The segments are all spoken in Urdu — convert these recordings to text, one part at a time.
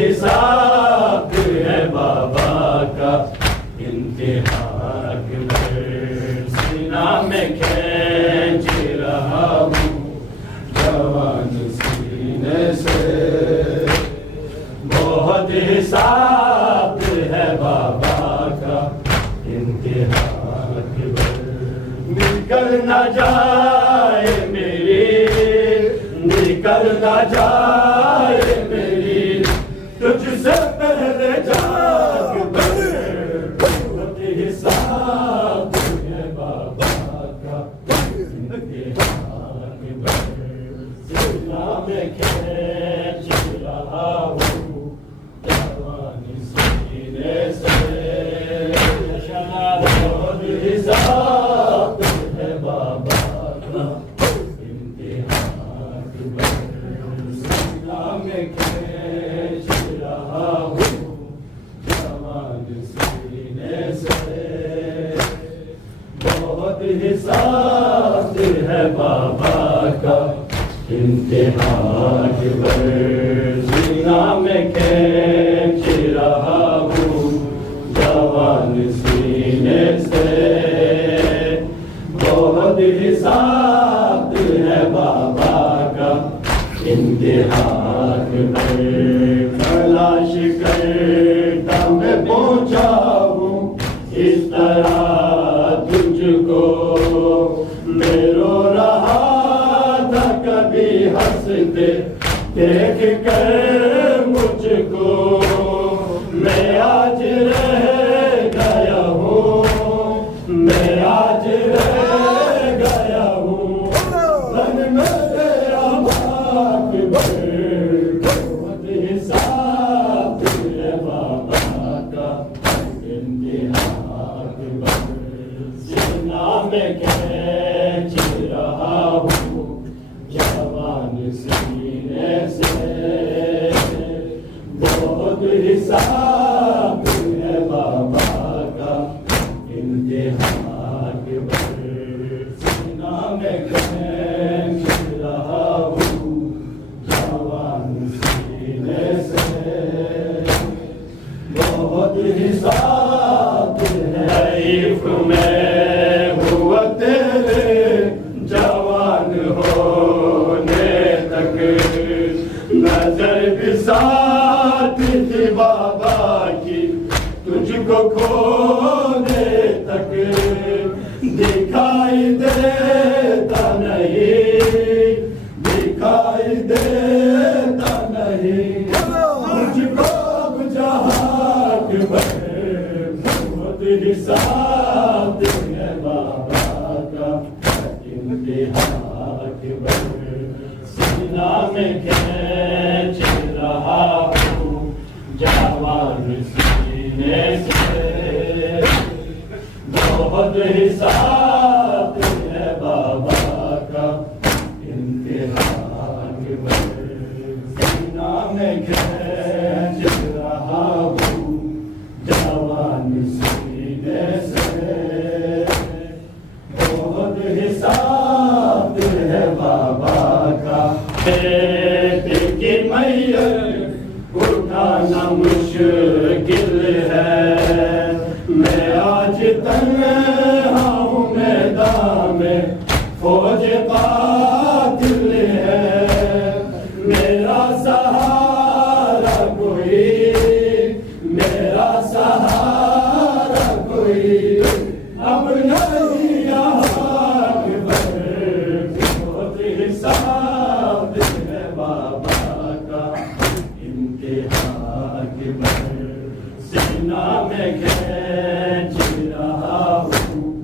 حساب ہے بابا کا انتہا سینہ میں کھینچ رہا ہوں جوان سینے سے بہت حساب ہے بابا کا انتہا نکل نہ جائے میری نکل نہ جائے میری تجھ سے پہلے جاگ بہت حساب ہے بابا کا سینہ میں کھینچ رہا ہوں جوان سینے سے بہت حساب ہے بابا کا سینہ میں کھینچ رہا ہوں جوان سینے سے بہت حساب ہے بابا کا انتہا سینہ میں کھینچ رہا ہوں جوان سینے سے بہت حساب ہے بابا کا انتہا تلاش کرتا میں پہنچا ہوں اس طرح تجھ کو میں رو رہا تھا کبھی ہنستے دیکھ کر مجھ کو میں آج رہ گیا ہوں میں آج رہ گیا ہوں من میں تیرا بھاگ بہت حساب ہے بابا کا انتہا سینہ میں کھینچ رہا ہوں جوان سینے سے بہت حساب ہے بابا کا انتہا سینہ میں کھینچ رہا ہوں جوان سینے سے بہت حساب ہے عیف میں ہوا تیرے جوان ہونے تک نظر بھی ساتھ تھی بابا کی تجھ کو کھونے تک دکھائی دیتا نہیں دکھائی دیتا نہیں مجھ کو اب جہاں بہت حساب ہے بابا کا انتہا سینہ میں کھینچ رہا ہوں جوان سینے سے بہت حساب ہے بابا کا انتہا سینہ میں کھینچ رہا ہوں جوان سینے سے بہت حساب ہے بابا کا بیٹے کی میت اٹھانا مشکل ہے میں آج تنہا اب نہیں یہاں کے بر بہت حساب ہے بابا کا انتہا کے بر سینہ میں کھینچ رہا ہوں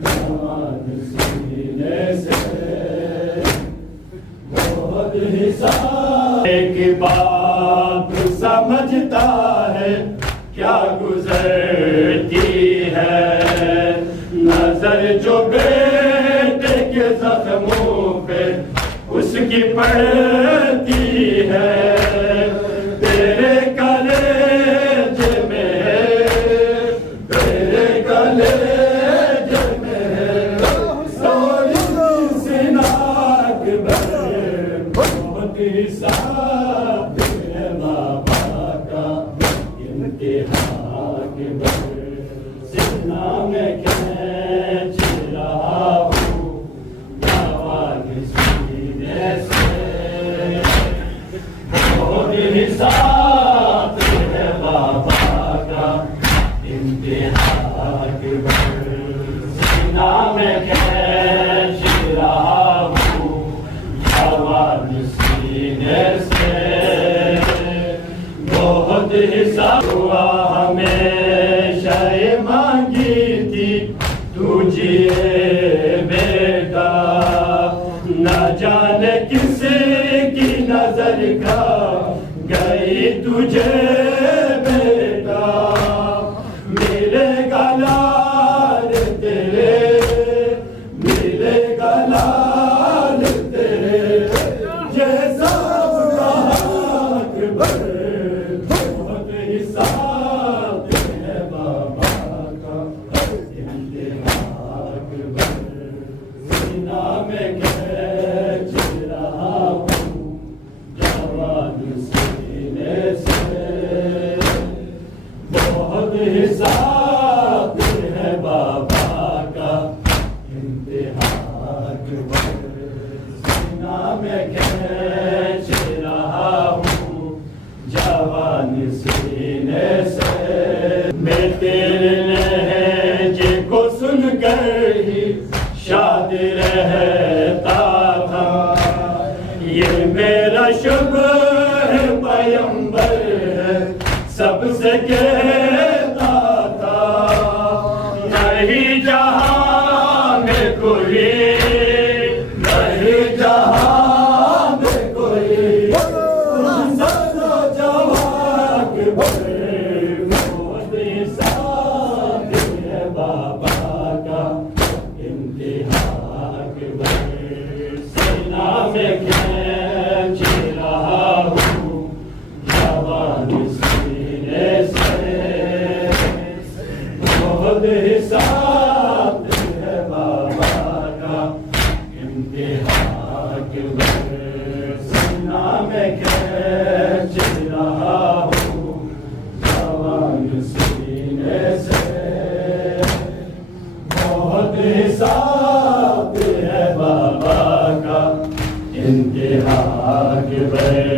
جوان سینے سے بہت حساب ایک بات سمجھتا ہے کیا گزرتی ہے نظر جو بیٹے کے زخموں پہ اس کی پڑتی ہے تیرے کلیج میں تیرے کلیج میں سوری سیناک بھر بہت حساب ہے بابا کا انتہا کے بر سینہ میں کھینچ رہا ہوں جوان سینے سے بہت حساب ہے بابا کا انتہا کے بر سینہ میں کھینچ رہا ہوں جوان سینے سے بہت حساب ہوا ہمیشہ مانگی تھی تجھے بیٹا نہ جانے کس کی نظر کا گئی تجھے بیٹا ملے گا لال تیرے ملے گا لال تیرے جیسا کہا کہ بہت حساب ہے بابا کا انتہا کے بر سینہ میں کھینچ رہا ہوں جوان سینے سے بہت حساب ہے بابا کا انتہا کے بر سینہ میں کھینچ رہا ہوں جوان سینے سے میں تیرے لہجے کو سن کر ہی شاد رہتا تھا یہ میرا شبہ پیمبر ہے سب سے کہتا تھا نہیں جہاں میں کوئی نہیں جہاں میں کوئی سارا جوان کے بر بہت حساب ہے بابا کا انتہا کے بر سینہ میں کھینچ رہا ہوں جوان سینے سے بہت حساب ہے بابا کا انتہا کے بر سینہ میں کھینچ رہا ہوں جوان سینے سے بہت حساب ہے بابا کا انتہا کے بر